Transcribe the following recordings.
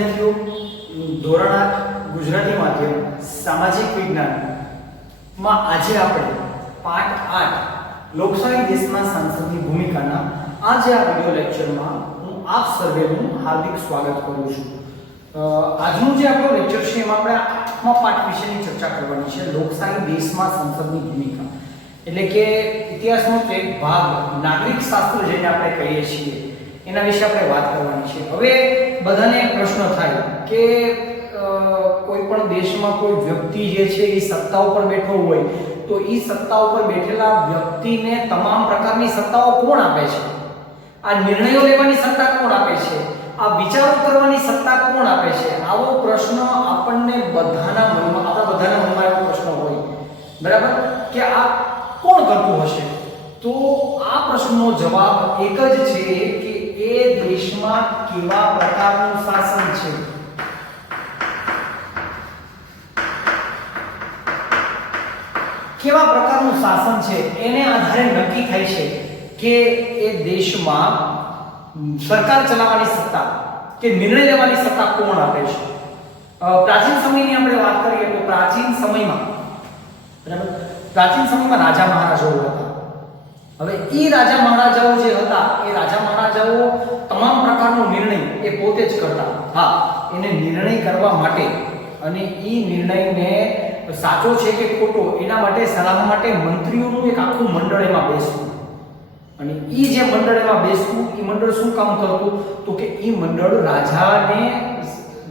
વિદ્યાર્થીઓ, ધોરણ 8 ગુજરાતી માધ્યમ સામાજિક વિજ્ઞાન માં આજે આપણે પાઠ 8 લોકશાહી દેશમાં સંસદની ભૂમિકાના આજે આ વિડિયો લેક્ચરમાં હું આપ સર્વેનું હાર્દિક સ્વાગત કરું છું. આજનું જે આપણો લેક્ચર છે એમાં આપણે આઠમા પાઠ વિશેની ચર્ચા કરવાની છે, લોકશાહી દેશમાં સંસદની ભૂમિકા. એટલે કે ઇતિહાસનો એક ભાગ નાગરિક શાસ્ત્ર જેને આપણે કહીએ છીએ એના વિશે આપણે વાત કરવાની છે. હવે બધાને એક પ્રશ્ન થાય કે કોઈ પણ દેશમાં કોઈ વ્યક્તિ જે છે એ સત્તા ઉપર બેઠો હોય તો એ સત્તા ઉપર બેઠેલા વ્યક્તિને તમામ પ્રકારની સત્તાઓ કોણ આપે છે? આ નિર્ણયો લેવાની સત્તા કોણ આપે છે? આ વિચારો કરવાની સત્તા કોણ આપે છે? આવો પ્રશ્ન આપણને બધાના મનમાં, આપણા બધાના મનમાં એવો પ્રશ્ન હોય, બરાબર, કે આ કોણ કરતું હશે? તો આ પ્રશ્નનો જવાબ એક જ છે કે એ દેશમાં કેવા પ્રકારનું શાસન છે. કેવા પ્રકારનું શાસન છે એને આધારે નક્કી થાય છે કે એ દેશમાં સરકાર ચલાવવાની સત્તા કે નિર્ણય લેવાની સત્તા કોણ આપે છે. પ્રાચીન સમયની આપણે વાત કરીએ તો પ્રાચીન સમયમાં, બરાબર, પ્રાચીન સમયમાં રાજા મહારાજાઓ હતા. હવે એ રાજા મહારાજાઓ જે હતા એ રાજા મહારાજાઓ તમામ પ્રકારનો નિર્ણય એ પોતે જ કરતા. હા, એને નિર્ણય કરવા માટે અને એ નિર્ણયને સાચો છે કે ખોટો એના માટે સલાહ માટે મંત્રીઓનું એક આખું મંડળ એમાં બેસતું. અને એ જે મંડળ એમાં બેસતું, એ મંડળ શું કામ કરતું? તો કે એ મંડળ રાજાને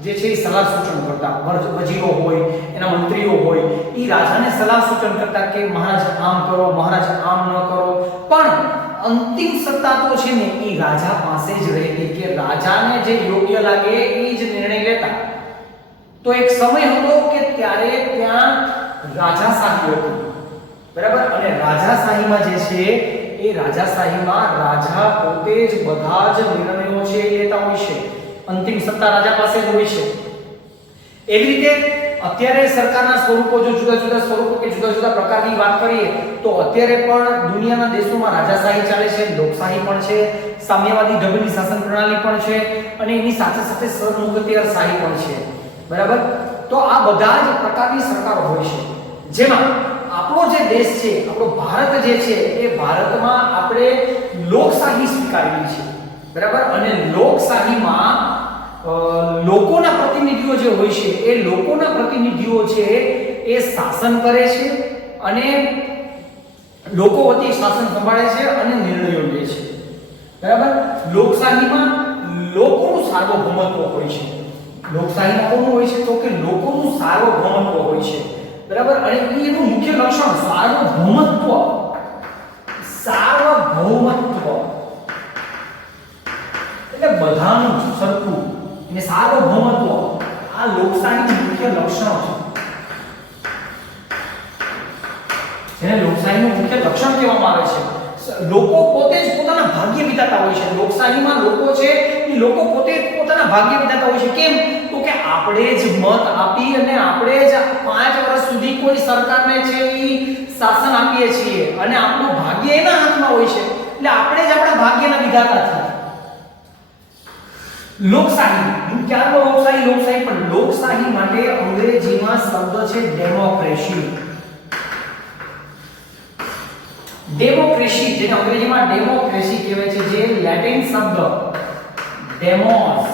જે છે એ સલાહ સૂચન કરતા. વજીરો હોય, એના મંત્રીઓ હોય, એ રાજાને સલાહ સૂચન કરતા કે મહારાજ આમ કરો, મહારાજ આમ ન કરો. પણ અંતિમ સત્તા તો છે ને એ રાજા પાસે જ રહેતી કે રાજાને જે યોગ્ય લાગે એ જ નિર્ણય લેતા. તો એક સમય હતો કે ત્યારે ત્યાં રાજાશાહી હતી, બરાબર, અને રાજાશાહીમાં જે છે એ રાજાશાહીમાં રાજા પોતે જ બધા જ નિર્ણયો છે એ લેતા હોય છે. અંતિમ સત્તા રાજા પાસે જ હોય છે. એવી રીતે અત્યારે સરકારના સ્વરૂપો, જો જુદા જુદા સ્વરૂપો કે જુદા જુદા પ્રકારની વાત કરીએ તો અત્યારે પણ દુનિયાના દેશોમાં રાજાશાહી ચાલે છે, લોકશાહી પણ છે, સામ્યવાદી ઢબની શાસન પ્રણાલી પણ છે અને એની સાથે સાથે સરમુખત્યારશાહી પણ છે, બરાબર. તો આ બધા જ પ્રકારની સરકારો હોય છે. જેમાં આપણો જે દેશ છે, આપણો ભારત જે છે, એ ભારતમાં આપણે લોકશાહી સ્વીકારેલી છે, બરાબર. અને લોકશાહીમાં લોકોના પ્રતિનિધિઓ જે હોય છે એ લોકોના પ્રતિનિધિઓ છે એ શાસન કરે છે અને લોકો વતી શાસન સંભાળે છે અને નિર્ણયો લે છે, બરાબર. લોકશાહીમાં લોકોનું સાર્વભૌમત્વ હોય છે. લોકશાહીમાં કોનું હોય છે? તો કે લોકોનું સાર્વભૌમત્વ હોય છે, બરાબર. અને એનું મુખ્ય લક્ષણ સાર્વભૌમત્વ. સાર્વભૌમત્વ એટલે બધાનું સરખું અને સાર્વભૌમત્વ, આ લોકશાહીનું મુખ્ય લક્ષણ છે. જેને લોકશાહીનું મુખ્ય લક્ષણ કહેવામાં આવે છે. લોકો પોતે જ પોતાના ભાગ્ય વિધાતા હોય છે. લોકશાહીમાં લોકો છે એ લોકો પોતે જ પોતાના ભાગ્ય વિધાતા હોય છે. કેમ? તો કે આપણે જ મત આપી અને આપણે જ 5 વર્ષ સુધી કોઈ સરકારને છે એ શાસન આપીએ છીએ અને આપણું ભાગ્ય એના હાથમાં હોય છે. એટલે આપણે જ આપણા ભાગ્યના વિધાતા છીએ. લોકશાહી, ક્યારનો લોકશાહી? લોકશાહી પણ લોકશાહી માટે અંગ્રેજીમાં શબ્દ છે ડેમોક્રેસી. ડેમોક્રેસી, જેને અંગ્રેજીમાં ડેમોક્રેસી કહેવાય છે, જે લેટિન શબ્દ ડેમોસ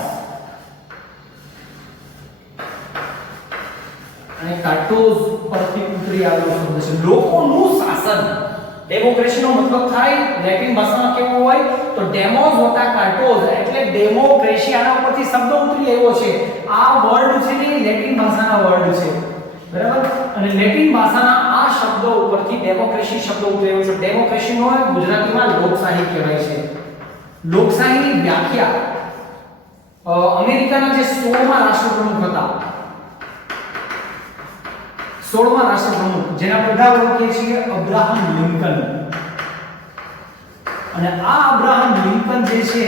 અને કાર્ટોસ પરથી ઉતરી આવેલો શબ્દ છે. લોકોનું શાસન. ડેમોક્રેસીનો મતલબ થાય લેટિન ભાષામાં કેવો હોય તો ડેમોસ વત્તા કાર્ટોસ એટલે ડેમોક્રેસી. આના ઉપરથી શબ્દ ઉતરી આવ્યો છે. આ વર્ડ છે ને લેટિન ભાષાના વર્ડ છે, બરાબર. અને લેટિન ભાષાના આ શબ્દ ઉપરથી ડેમોક્રેસી શબ્દ ઉતરી આવ્યો છે. ડેમોક્રેસીનો ગુજરાતીમાં લોકશાહી કહેવાય છે. લોકશાહીની વ્યાખ્યા અમેરિકાના જે 16મા રાષ્ટ્રપ્રમુખ હતા, 16મા રાષ્ટ્રપ્રમુખ, જેના બધા ઓળખીએ છીએ, અબ્રાહમ લિંકન. અને આ અબ્રાહમ લિંકન જે છે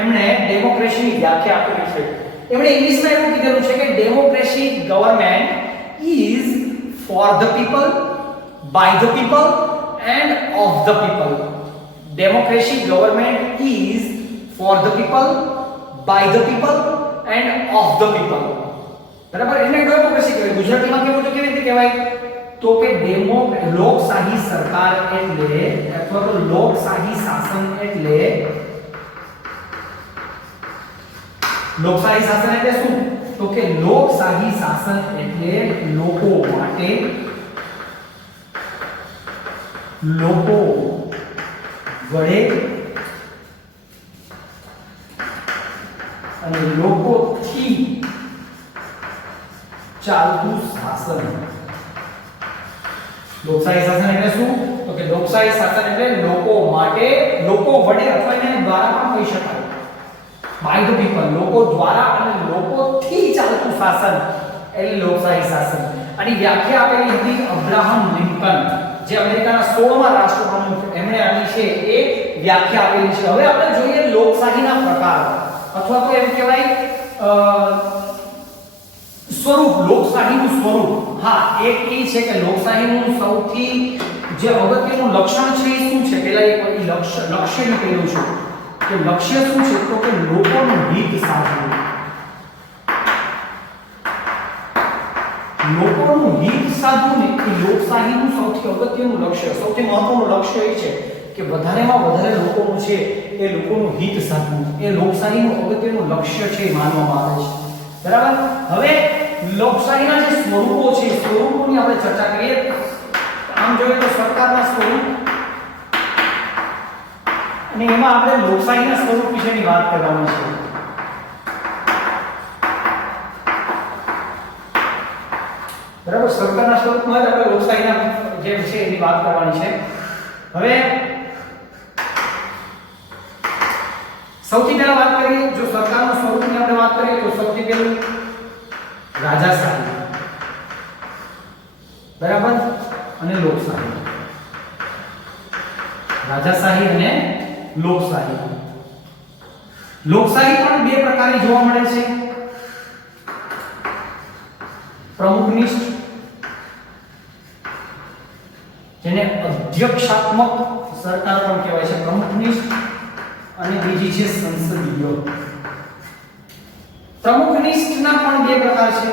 એમણે ડેમોક્રેસીની વ્યાખ્યા આપેલી છે. એમણે ઇંગ્લિશમાં એવું કીધેલું છે કે democracy government is for the people, by the people and of the people. Democracy government is for the people, by the people and of the people. બરાબર, એને ડેમોક્રેસી કહેવાય. ગુજરાતીમાં કેવું તો કેવી રીતે કહેવાય? તો કે લોકશાહી સરકાર એટલે અથવા તો લોકશાહી શાસન એટલે લોકશાહી શાસન એટલે શું? તો કે લોકશાહી શાસન એટલે લોકો માટે લોકો વડે અને લોકોથી ચાલતું શાસન. લોકશાહી શાસન એટલે શું? તો કે લોકશાહી શાસન એટલે લોકો માટે, લોકો વડે અથવા એને દ્વારા પણ કહી શકાય, બાય ધ પીપલ, લોકો દ્વારા અને લોકોથી ચાલતું શાસન એટલે લોકશાહી શાસન. આની વ્યાખ્યા આપેલી હતી અબ્રાહમ લિંકન, જે અમેરિકાના 16મા રાષ્ટ્રપ્રમુખ, એમણે આની છે એ વ્યાખ્યા આપેલી છે. હવે આપણે જોઈએ લોકશાહીના પ્રકાર અથવા તો એમ કહેવાય સ્વરૂપ, લોકશાહીનું સ્વરૂપ. હા, એક એ છે કે લોકશાહીનું સૌથી જે અગત્યનું લક્ષણ છે એ શું છે? પહેલા એક લક્ષ્યની કહેલું છે કે લક્ષ્ય શું છે? તો કે લોકોનું હિત સાધવું. લોકોનું હિત સાધવું ને એ લોકશાહીનું સૌથી અગત્યનું લક્ષ્ય, સૌથી મહત્વનું લક્ષ્ય એ છે કે વધારેમાં વધારે લોકોનું છે એ લોકોનું હિત સાધવું. એ લોકશાહીનું અગત્યનું લક્ષ્ય છે માનવામાં આવે છે. બરાબર. હવે લોકશાહીના જે સ્વરૂપો છે, સ્વરૂપોની આપણે ચર્ચા કરીએ. આમ જોઈએ તો સરકારના સ્વરૂપ, અને એમાં આપણે લોકશાહીના સ્વરૂપ વિશેની વાત કરવાની છે. બરાબર, સરકારના સ્વરૂપમાં જ આપણે લોકશાહીના જે છે એની વાત કરવાની છે. હવે સૌથી પહેલા વાત કરીએ, જો સરકારના સ્વરૂપની આપણે વાત કરીએ તો સૌથી પહેલું રાજાશાહી, બરાબર, અને લોકશાહી. રાજાશાહી અને લોકશાહી. લોકશાહી પણ બે પ્રકારની જોવા મળે છે. પ્રમુખનિષ્ઠ, જેને અધ્યક્ષાત્મક સરકાર પણ કહેવાય છે, પ્રમુખનિષ્ઠ, અને બીજી છે સંસદીય. પ્રમુખનિષ્ઠના પણ બે પ્રકાર છે,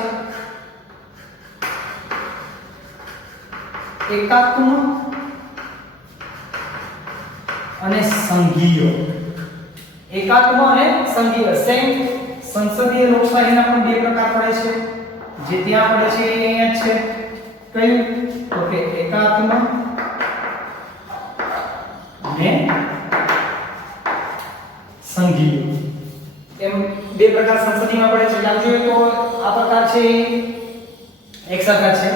એકાત્મ અને સંઘીય. એકાત્મ અને સંઘીય. સેમ સંસદીય લોકશાહીના પણ બે પ્રકાર પડે છે, જે ત્યાં પડે છે એ અહીંયા છે. કયું? તો કે એકાત્મ અને સંઘીય. એમ બે પ્રકાર સંસદીયમાં પડે છે. આમ જોઈએ તો આ પ્રકાર છે એક સરકાર છે.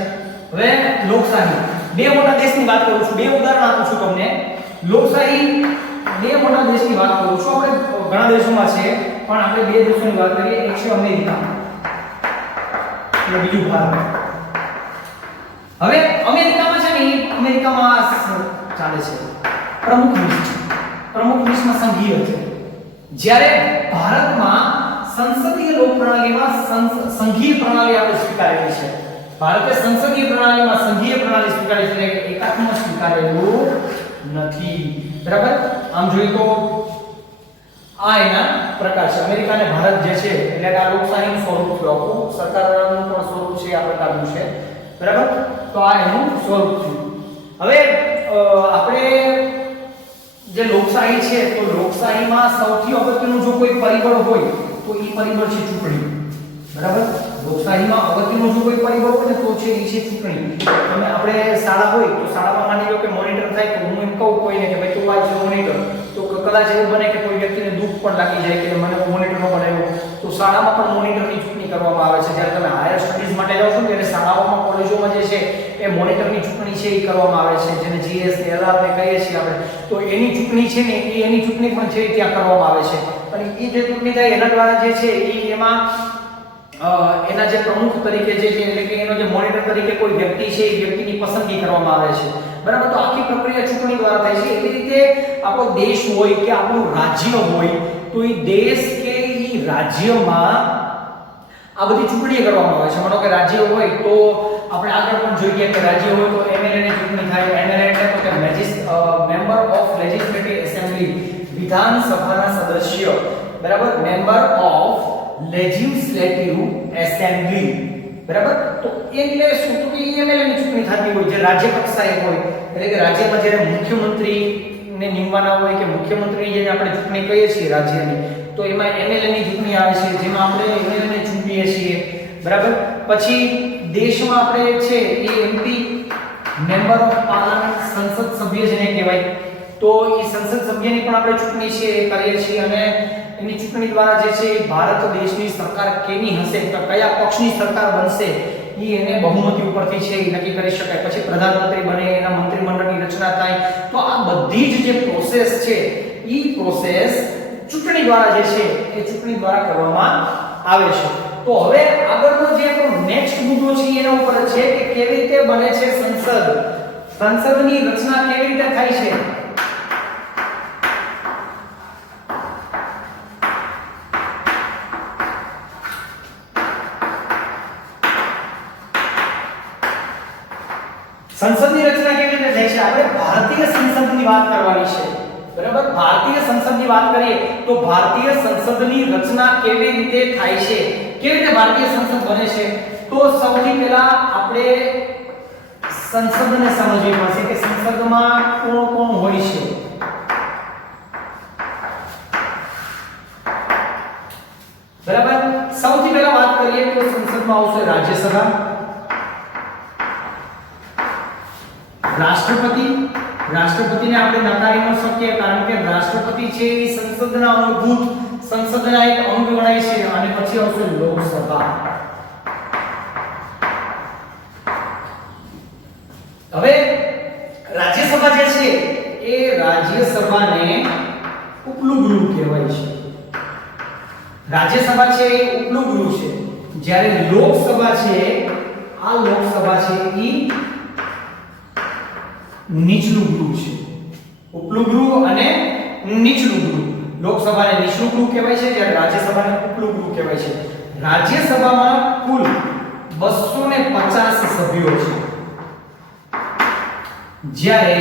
હવે લોકશાહી, બે મોટા દેશની વાત કરું છું, બે ઉદાહરણ આપું છું તમને. લોકશાહી બે મોટા દેશની વાત કરું છું. આપણે ઘણા દેશોમાં છે પણ આપણે બે દેશોની વાત કરીએ. એક છે અમેરિકા અને બીજું ભારત. હવે અમેરિકામાં છે ને, અમેરિકામાં ચાલે છે પ્રમુખનિષ્ઠમાં સંઘીય છે. જ્યારે ભારતમાં સંસદીય લોક પ્રણાલીમાં સંઘીય પ્રણાલી આપણે સ્વીકારેલી છે. ભારતે સંસદીય પ્રણાલીમાં સંઘીય પ્રણાલી સ્વીકારી છે, એટલે એકાત્મ સ્વીકારેલું નથી. બરાબર. આમ જોઈએ તો આ એના પ્રકાર છે. અમેરિકા અને ભારત જે છે એટલે આ લોકશાહીનું સ્વરૂપ છે, આખું સરકારનું પણ સ્વરૂપ છે આ પ્રકારનું છે. બરાબર. તો આ એનું સ્વરૂપ છે. હવે આપણે જે લોકશાહી છે તો લોકશાહીમાં સૌથી અગત્યનું જો કોઈ પરિબળ હોય તો એ પરિબળ છે ચૂંટણી. બરાબર. લોકશાહીમાં અગત્યનું જો કોઈ પરિબળ હોય ને તો છે એ છે ચૂંટણી. તમે આપણે શાળા હોય તો શાળામાં માની લો કે મોનિટર થાય તો હું એમ કહું કોઈને કે ભાઈ તું આ છે મોનિટર, તો કદાચ એવું બને કે કોઈ વ્યક્તિને દુઃખ પણ લાગી જાય કે મને મોનિટર ન બનાવ્યો, તો શાળામાં પણ મોનિટરની ચૂંટણી કરવામાં આવે છે. જ્યારે તમે હાયર સ્ટડીઝ માટે જાઓ છો ત્યારે શાળાઓમાં કોલેજોમાં જે છે એ મોનિટરની ચૂંટણી છે એ કરવામાં આવે છે, જેને જીએસ ને એલઆર ને કહીએ છીએ આપણે. તો એની ચૂંટણી છે ને એની ચૂંટણી પણ છે ત્યાં કરવામાં આવે છે. અને એ જે ચૂંટણી થાય એના દ્વારા જે છે એમાં એના જે પ્રમુખ તરીકે જે છે એટલે કે એનો જે મોનિટર તરીકે કોઈ વ્યક્તિ છે એ વ્યક્તિની પસંદગી કરવામાં આવે છે. બરાબર. તો આખી પ્રક્રિયા ચૂંટણી દ્વારા થાય છે. એવી રીતે આપણો દેશ હોય કે આપણું રાજ્ય હોય તો એ દેશ કે એ રાજ્યમાં આ બધી ચૂંટણી કરવામાં આવે છે. માનો કે રાજ્ય હોય તો આપણે આગળ પણ જોઈએ કે રાજ્ય હોય તો એમએલએ ની ચૂંટણી થાય. એમએલએ એટલે તો કે મેમ્બર ઓફ લેજિસ્લેટિવ એસેમ્બલી, વિધાનસભાના સદસ્ય. બરાબર. મેમ્બર ઓફ લેજિસ્લેટિવ એસેમ્બલી, બરાબર. તો એટલે શું તો કે એમએલએ ની ચૂંટણી થતી હોય જે રાજ્ય કક્ષાએ હોય, એટલે કે રાજ્યમાં જ્યારે મુખ્યમંત્રી ને નિમવાના હોય કે મુખ્યમંત્રી જેને આપણે ચૂંટણી કહીએ છીએ રાજ્યની, તો એમાં એમએલએ ની ચૂંટણી આવે છે જેમાં આપણે એમએલએ ને ચૂંટીએ છીએ, બરાબર. પછી દેશમાં આપણે છે એ એમપી મેમ્બર ઓફ પાર્લામેન્ટ સંસદ સભ્ય જેને કહેવાય, તો એ સંસદ સભ્યની પણ આપણે ચૂંટણી છે એ કરીએ છીએ અને એની ચૂંટણી દ્વારા જે છે ભારત દેશની સરકાર કેની હશે, તો કયા પક્ષની સરકાર બનશે એ એને બહુમતી ઉપરથી છે એ નક્કી કરી શકાય. પછી પ્રધાનમંત્રી બને, એના મંત્રીમંડળની રચના થાય, તો આ બધી જ જે પ્રોસેસ છે એ પ્રોસેસ ચૂંટણી દ્વારા જે છે એ ચૂંટણી દ્વારા કરવામાં આવે છે. તો હવે આગળનો જે આપણો નેક્સ્ટ મુદ્દો છે એના ઉપર છે કે કેવી રીતે બને છે સંસદ, સંસદની રચના કેવી રીતે થાય છે. સંસદની રચના કેવી રીતે થાય છે, આપણે ભારતીય સંસદની વાત કરવાની છે, બરાબર. ભારતીય સંસદની વાત કરીએ તો ભારતીય સંસદની રચના કેવી રીતે થાય છે, કેવી રીતે ભારતીય સંસદ બને છે, તો સૌથી પહેલા આપણે સંસદને સમજવી પડશે કે સંસદમાં કોણ કોણ હોય છે. બરાબર. સૌથી પહેલા વાત કરીએ તો સંસદમાં આવશે રાજ્યસભા, રાષ્ટ્રપતિ. રાષ્ટ્રપતિને આપણે નકારી ન શકીએ કારણ કે રાષ્ટ્રપતિ છે એ સંસદના અંગભૂત સંસદના એક અંગ ગણાય છે. અને પછી આવશે લોકસભા. હવે રાજ્યસભા જે છે એ રાજ્યસભાને ઉપલું ગૃહ કહેવાય છે. રાજ્યસભા છે એ ઉપલું ગૃહ છે, જ્યારે લોકસભા છે આ લોકસભા છે એ નીચલું ગૃહ છે. ઉપલું ગૃહ અને નીચલું ગૃહ. લોકસભાને નીચલું ગૃહ કહેવાય છે જ્યારે રાજ્યસભાને ઉપલું ગૃહ કહેવાય છે. રાજ્યસભામાં કુલ 250 સભ્યો છે, જ્યારે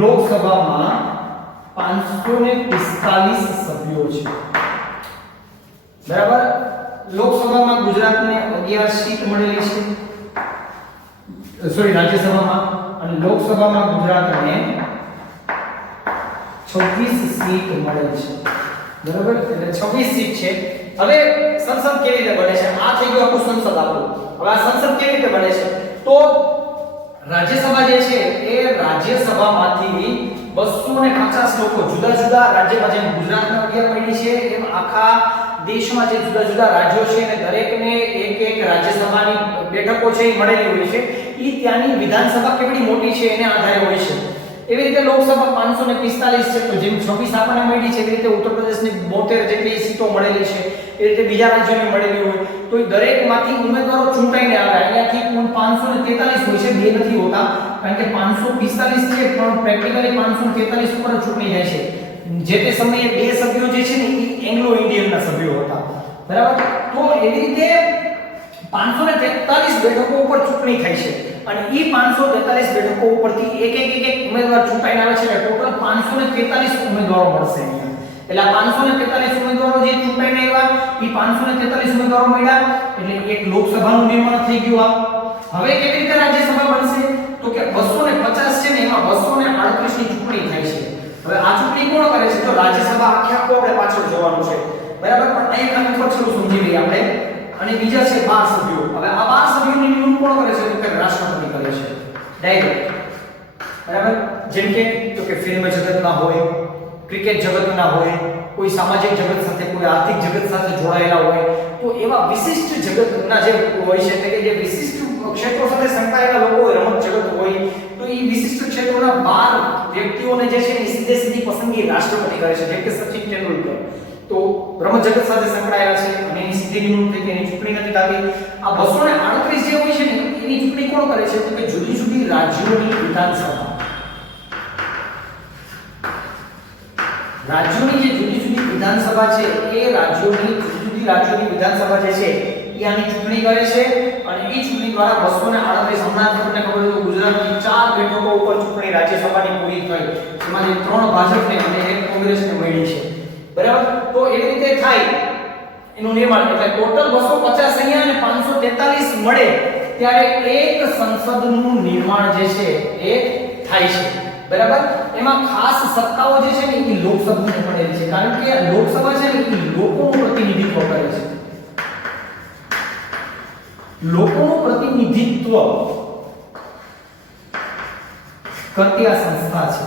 લોકસભામાં 545 સભ્યો છે, બરાબર. લોકસભામાં ગુજરાતને 11 સીટ મળેલી છે, સોરી રાજ્યસભામાં, અને લોકસભામાં ગુજરાતને 26 સીટ મળે છે, બરાબર. એટલે 26 સીટ છે. હવે સંસદ કેવી રીતે બને છે, આ થઈ ગયું આપણું સંસદ આપણું. હવે આ સંસદ કેવી રીતે બને છે, તો રાજ્યસભા જે છે એ રાજ્યસભામાંથી 250 લોકો જુદા જુદા રાજ્યમાં, જેમ ગુજરાતને 11 મળી છે એમ આખા દેશમાં જે જુદા જુદા રાજ્યો છે અને દરેકને એક એક રાજ્યસભાની બેઠકો છે એ મળેલી હોય છે. એ ત્યાંની વિધાનસભા કેવડી મોટી છે એને આધારે હોય છે. એવી રીતે લોકસભા 545 છે, તો જેમ 26 આપણને મળી છે એવી રીતે ઉત્તર પ્રદેશની 72 જેટલી સીટો મળેલી છે, એ રીતે બીજા રાજ્યોને મળેલી હોય. તો એ દરેકમાંથી ઉમેદવારો ચૂંટાઈને આવે. અહીંયાથી કુલ 543 હોય છે, બે નથી હોતા કારણ કે 545 છે પણ પ્રેક્ટિકલી 543 ઉપર ચૂંટણી જાય છે. જે તે સમયે બે સભ્યો જે છે ને એ એંગ્લો ઇન્ડિયનના સભ્યો હતા, બરાબર. તો એવી રીતે 543 બેઠકો ઉપર ચૂંટણી થાય છે અને એ 543 બેઠકો ઉપરથી એક ઉમેદવાર ચૂંટાઈને આવે છે. ટોટલ 543 ઉમેદવારો મળશે અહીંયા. એટલે 543 ઉમેદવારો જે ચૂંટાઈને આવ્યા એ 543 ઉમેદવારો મળ્યા એટલે એક લોકસભાનું નિર્માણ થઈ ગયું. હવે કેવી રીતે રાજ્યસભા બનશે, તો કે 250 છે ને એમાં 238 ની ચૂંટણી થાય છે. હવે આ ચૂંટણી કોણ કરે છે, તો રાજ્યસભા આખે આખો આપણે પાછળ જોવાનું છે, બરાબર. પણ અહીં ખાલી પાછળ સમજી લઈએ આપણે. અને બીજા છે 12 સભ્યો. હવે આ 12 સભ્યોની નિમણૂક કોણ કરે છે, તો કે રાષ્ટ્રપતિ કરે છે ડાયરેક્ટ, બરાબર. જેમ કે તો કે ફિલ્મ જગતના હોય, ક્રિકેટ જગતના હોય, કોઈ સામાજિક જગત સાથે, કોઈ આર્થિક જગત સાથે જોડાયેલા હોય, તો એવા વિશિષ્ટ જગતના જે હોય છે એટલે કે જે વિશિષ્ટ ક્ષેત્રો સાથે સંકળાયેલા લોકો હોય, રમત જગત હોય, તો એ વિશિષ્ટ ક્ષેત્રોના 12 વ્યક્તિઓને જે છે એ સીધી પસંદગી રાષ્ટ્રપતિ કરે છે. જેમ કે સચિન તેંડુલકર તો રમત જગત સાથે સંકળાયેલા છે અને એની સીધી નિમણૂક થઈ ગઈ, એની ચૂંટણી નથી થતી. આ 238 જે હોય છે ને એની ચૂંટણી કોણ કરે છે, તો કે જુદી જુદી રાજ્યોની વિધાનસભા. રાજ્યોની જે જુદી જુદી વિધાનસભા છે એ રાજ્યોની જુદી જુદી રાજ્યોની વિધાનસભા જે છે એ આની ચૂંટણી કરે છે અને એ ચૂંટણી દ્વારા 238 હમણાં તમને ખબર છે ગુજરાતની 4 બેઠકો ઉપર ચૂંટણી રાજ્યસભાની પૂરી થઈ, એમાંથી 3 ભાજપને અને 1 કોંગ્રેસને મળી છે, બરાબર. તો એવી રીતે થાય એનું નિર્માણ, એટલે ટોટલ 250 અહીંયા અને 543 મળે ત્યારે એક સંસદનું નિર્માણ જે છે એ થાય છે, બરાબર. એમાં ખાસ સત્તાઓ જે છે ને એ લોકસભાને મળેલી છે, કારણ કે લોકસભા છે ને એ લોકોનું પ્રતિનિધિત્વ કરે છે. લોકોનું પ્રતિનિધિત્વ કરતી આ સંસ્થા છે.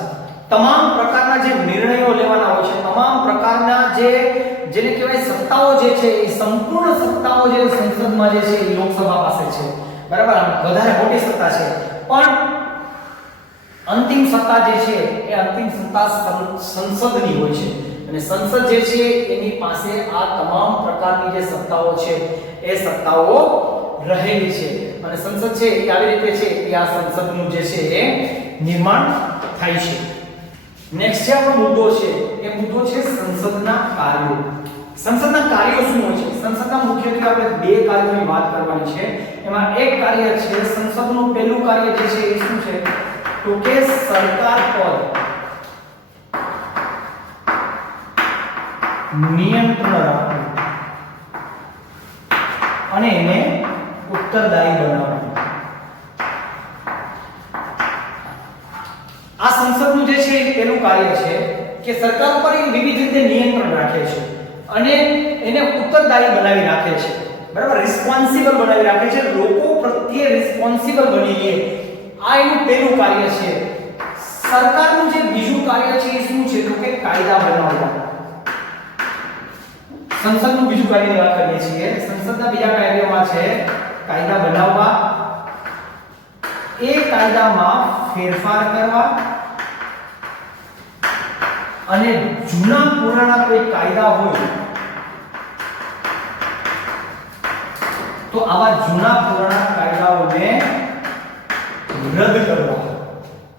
તમામ પ્રકારના જે નિર્ણયો લેવાના હોય છે, તમામ પ્રકારના જેને કહેવાય સત્તાઓ જે છે એ સંપૂર્ણ સત્તાઓ જે સંસદમાં જે છે એ લોકસભા પાસે છે, બરાબર. વધારે મોટી સત્તા છે, પણ અંતિમ સત્તા જે છે એ અંતિમ સત્તા સંસદની હોય છે, અને સંસદ જે છે એની પાસે આ તમામ પ્રકારની જે સત્તાઓ છે એ સત્તાઓ રહેલી છે, અને સંસદ છે એ આવી રીતે છે કે આ સંસદનું જે છે એ નિર્માણ થાય છે. નેક્સ્ટ જે આપણો મુદ્દો છે એ મુદ્દો છે સંસદના કાર્યો. સંસદના કાર્યો શું હોય છે? સંસદના મુખ્યત્વે આપણે બે કાર્યોની વાત કરવાની છે. એમાં એક કાર્ય છે, સંસદનું પહેલું કાર્ય જે છે એ શું છે? તો કે સરકાર પર નિયંત્રણ રાખવું અને એને ઉત્તરદાયી બનાવવું. આ સંસદનું જે છે એ પહેલું કાર્ય છે કે સરકાર ઉપર વિવિધ રીતે નિયંત્રણ રાખે છે અને એને ઉત્તરદાયી બનાવી રાખે છે, બરાબર. રિસ્પોન્સિબલ બનાવી રાખે છે, લોકો પ્રત્યે રિસ્પોન્સિબલ બની રહે. આ એનું પહેલું કાર્ય છે. સરકારનું જે બીજું કાર્ય છે એ શું છે? તો કે કાયદા બનાવવા. સંસદનું બીજું કાર્યની વાત કરીએ છીએ. સંસદના બીજા કાર્યમાં છે કાયદા બનાવવા, એ કાયદામાં ફેરફાર કરવા અને જૂના પુરાણા કોઈ કાયદા હોય તો આવા જૂના પુરાણા કાયદાઓને રદ કરવા.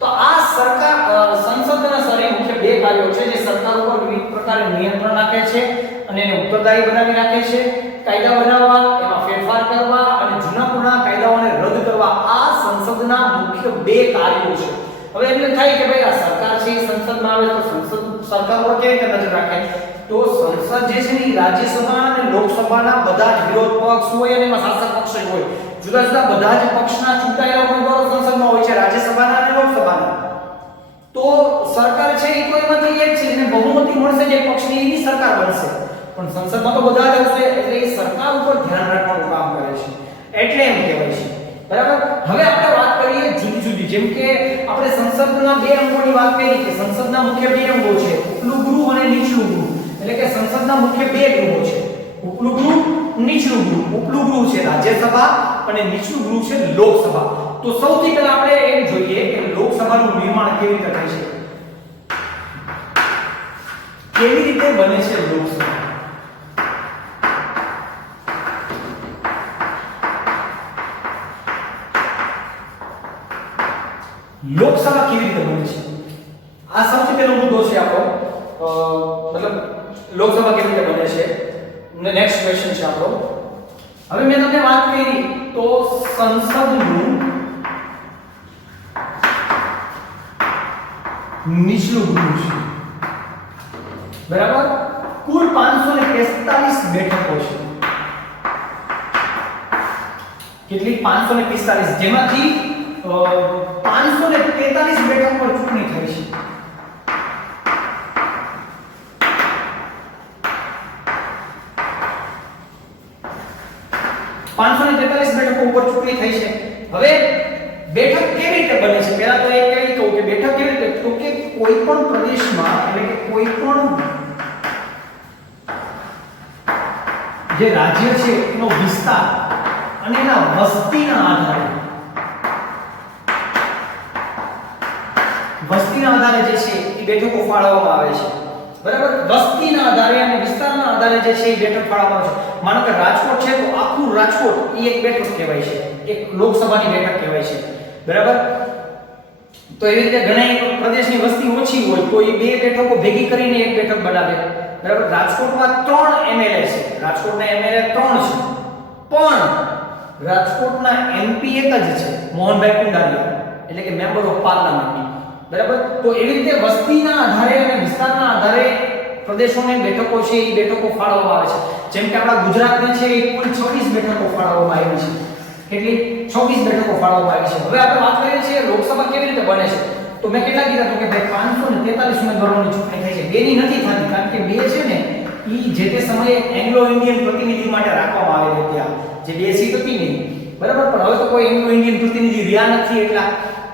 તો આ સરકાર સંસદના સ્તરે મુખ્ય બે કાર્યો છે જે સરકાર ઉપર વિવિધ પ્રકારે નિયંત્રણ રાખે છે અને એને ઉત્તરદાયી બનાવી રાખે છે. કાયદા બનાવવા, એમાં ફેરફાર કરવા અને જૂના પુરાણા કાયદાઓને રદ કરવા, આ સંસદના મુખ્ય બે કાર્યો છે. હવે એમને થાય કે ભાઈ આ સરકાર છે એ સંસદમાં આવે તો સંસદ સરકાર પર કેવી રીતે નજર રાખે? તો સંસદ જે છે ને રાજ્યસભા અને લોકસભાના બધા જ વિરોધ પક્ષ હોય અને એમાં શાસક પક્ષ હોય, જુદા જુદા બધા જ પક્ષના ચૂંટાયેલા ઉમેદવારો સંસદમાં હોય છે, રાજ્યસભાના અને લોકસભાના. તો સરકાર છે એ તો એમાંથી એક છે જેને બહુમતી મળશે, જે પક્ષની એની સરકાર બનશે. પણ સંસદમાં તો બધા જ હશે, એટલે એ સરકાર ઉપર ધ્યાન રાખવાનું કામ કરે છે, એટલે એમ કહેવાય છે, બરાબર. હવે આપણે વાત કરીએ જુદી જુદી, જેમ કે આપણે સંસદના બે અંગોની વાત કરી કે સંસદના મુખ્ય બે અંગો છે, ઉપલું ગૃહ અને નીચલું ગૃહ. એટલે કે સંસદના મુખ્ય બે ગૃહો છે, ઉપલું ગૃહ, નીચલું ગૃહ. ઉપલું ગૃહ છે રાજ્યસભા અને નીચલું ગૃહ છે લોકસભા. તો સૌથી પહેલા આપણે એમ જોઈએ કે લોકસભાનું નિર્માણ કેવી રીતે થાય છે, કેવી રીતે બને છે લોકસભા. લોકસભા કેવી રીતે બને છે? આ સૌથી પહેલો મુદ્દો છે આપણો, મતલબ લોકસભા કેવી રીતે બને છે. નેક્સ્ટ ક્વેશ્ચન છે આપણો. હવે મેં તમને વાત કરી તો સંસદનું નીચલું ગૃહ છે, બરાબર. કુલ 545 બેઠકો છે. કેટલી? 545, જેમાંથી 543 બેઠક પર ચૂંટણી થઈ છે. બેઠકો ઉપર ચૂંટણી થઈ છે. હવે બેઠક કેવી રીતે બને છે? પહેલા તો એક કહી કહું કે બેઠક કેવી રીતે, તો કે કોઈ પણ પ્રદેશમાં, એટલે કે કોઈ પણ જે રાજ્ય છે એનો વિસ્તાર અને એના વસ્તીના આધારે જે છે એ બેઠકો ફાળવવામાં આવે છે, બરાબર. વસ્તીના આધારે અને વિસ્તારના આધારે જે છે એ બેઠક ફાળવવામાં આવે છે. માનો કે રાજકોટ છે તો આખું રાજકોટ એ એક બેઠક કહેવાય છે, એક લોકસભાની બેઠક કહેવાય છે, બરાબર. તો એવી રીતે ઘણા પ્રદેશની વસ્તી ઓછી હોય તો એ બે બેઠકો ભેગી કરીને એક બેઠક બનાવે, બરાબર. રાજકોટમાં 3 એમએલએ છે, રાજકોટના એમએલએ 3 છે, પણ રાજકોટના એમપી એક જ છે, મોહનભાઈ કુંડારિયા, એટલે કે મેમ્બર ઓફ પાર્લામેન્ટ, બરાબર. તો એવી રીતે વસ્તીના આધારે અને વિસ્તારના આધારે પ્રદેશોને બેઠકો છે એ બેઠકો ફાળવવામાં આવે છે. જેમ કે આપણા ગુજરાતને છે એ કુલ 26 બેઠકો ફાળવવામાં આવી છે. કેટલી? 26 બેઠકો ફાળવવામાં આવી છે. હવે આપણે વાત કરીએ છીએ લોકસભા કેવી રીતે બને છે. તો મેં કેટલા કીધા તો કે ભાઈ 543 ઉમેદવારોની ચૂંટણી થાય છે. બેની નથી થતી કારણ કે બે છે ને ઈ જે તે સમયે એંગ્લો ઇન્ડિયન પ્રતિનિધિ માટે રાખવામાં આવેલી ત્યાં જે બે સીટ હતી ને બરાબર. પણ હવે તો કોઈ એંગ્લો ઇન્ડિયન પ્રતિનિધિ રહ્યા નથી એટલા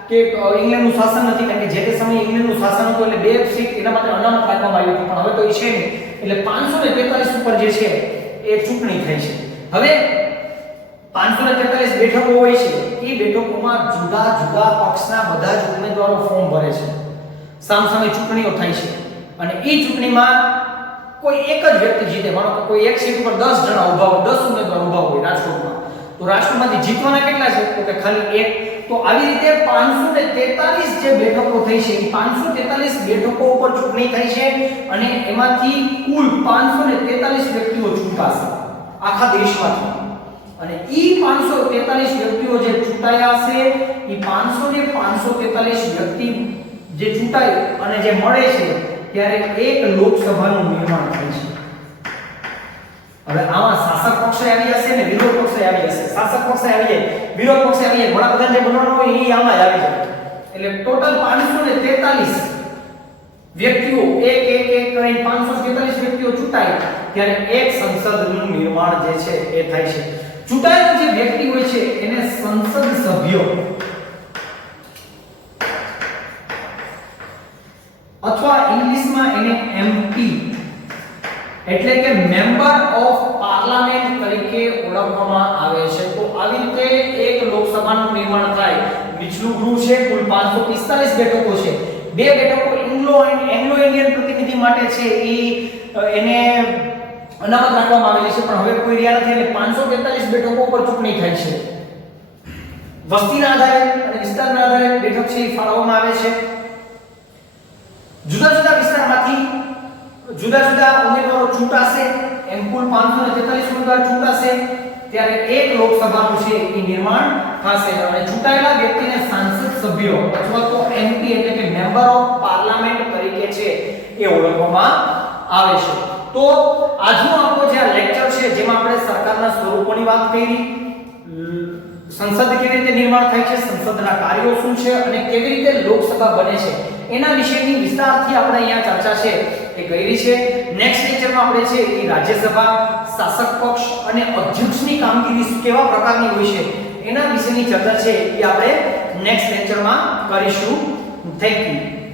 કે ઇંગ્લેન્ડનું શાસન નથી કારણ કે જે તે સમયે ઇંગ્લેન્ડનું શાસન હતું એટલે બે સીટ એના માટે અનામત રાખવામાં આવી હતી. પણ હવે તો એ છે ને એટલે 543 ઉપર જે છે એ ચૂંટણી થઈ છે. હવે 543 બેઠકો હોય છે એ બેઠકોમાં જુદા જુદા પક્ષના બધા જ ઉમેદવારો ફોર્મ ભરે છે. સામસામે ચૂંટણીઓ થાય છે અને એ ચૂંટણીમાં કોઈ એક જ વ્યક્તિ જીતે. માનો કે કોઈ એક સીટ ઉપર 10 જણા ઊભા હોય, 10 ઉમેદવાર ઊભા હોય રાજકોટમાં, તો રાજકોટમાંથી જીતવાના કેટલા છે તો કે ખાલી એક. તો આવી રીતે 543 જે બેઠકો થઈ છે એ 543 બેઠકો ઉપર ચૂંટણી થઈ છે અને એમાંથી કુલ 543 વ્યક્તિઓ ચૂંટાશે આખા દેશમાંથી. અને ઈ 543 વ્યક્તિઓ જે ચૂંટાયા છે ઈ 543 વ્યક્તિ જે ચૂંટાય અને જે મળે છે ત્યારે એક લોકસભાનું નિર્માણ થાય છે. હવે આમાં શાસક પક્ષે આવી જશે ને વિરોધ પક્ષે આવી જશે. શાસક પક્ષે આવી જાય, વિરોધ પક્ષે આવી જાય, વડાપ્રધાન જે બનવાનો હોય એ આમાં આવી જાય. એટલે ટોટલ 543 વ્યક્તિઓ એક કરીને 543 વ્યક્તિઓ ચૂંટાય ત્યારે એક સંસદનું નિર્માણ જે છે એ થાય છે. ચૂંટાયેલો જે વ્યક્તિ હોય છે એને સંસદ સભ્ય અથવા ઇંગ્લિશમાં એને એમપી એટલે કે મેમ્બર ઓફ પાર્લામેન્ટ તરીકે ઓળખવામાં આવે છે. તો આવી રીતે એક લોકસભાનું નિર્માણ થાય. નીચલું ગૃહ છે કુલ 545 બેઠકો છે. બે બેઠકો એંગ્લો ઇન્ડિયન પ્રતિનિધિ માટે છે એને અનામત રાખવામાં આવેલી છે પણ હવે કોઈ રહ્યા નથી એટલે 543 બેઠકો ઉપર ચૂંટણી થાય છે. વસ્તીના આધારે અને વિસ્તારના આધારે બેઠક છે એ ફાળવવામાં આવે છે. જુદા જુદા વિસ્તારમાંથી જુદા જુદા ઉમેદવારો ચૂંટાશે. એમ કુલ 543 ઉમેદવાર ચૂંટાશે ત્યારે એક લોકસભાનું છે એ નિર્માણ થશે અને ચૂંટાયેલા વ્યક્તિને સાંસદ સભ્યો અથવા તો એમપી એટલે કે મેમ્બર ઓફ પાર્લામેન્ટ તરીકે છે એ ઓળખવામાં આવે છે. તો આજનો આપણો જે આ લેક્ચર છે જેમાં આપણે સરકારના સ્વરૂપોની વાત કરી, સંસદ કેવી રીતે નિર્માણ થાય છે, સંસદના કાર્યો શું છે અને કેવી રીતે લોકસભા બને છે એના વિશેની વિસ્તારથી આપણે અહીંયા ચર્ચા છે એ કરી છે. નેક્સ્ટ લેક્ચરમાં આપણે છે એ રાજ્યસભા, શાસક પક્ષ અને અધ્યક્ષની કામગીરી કેવા પ્રકારની હોય છે એના વિશેની ચર્ચા છે એ આપણે નેક્સ્ટ લેક્ચરમાં કરીશું. Thank you.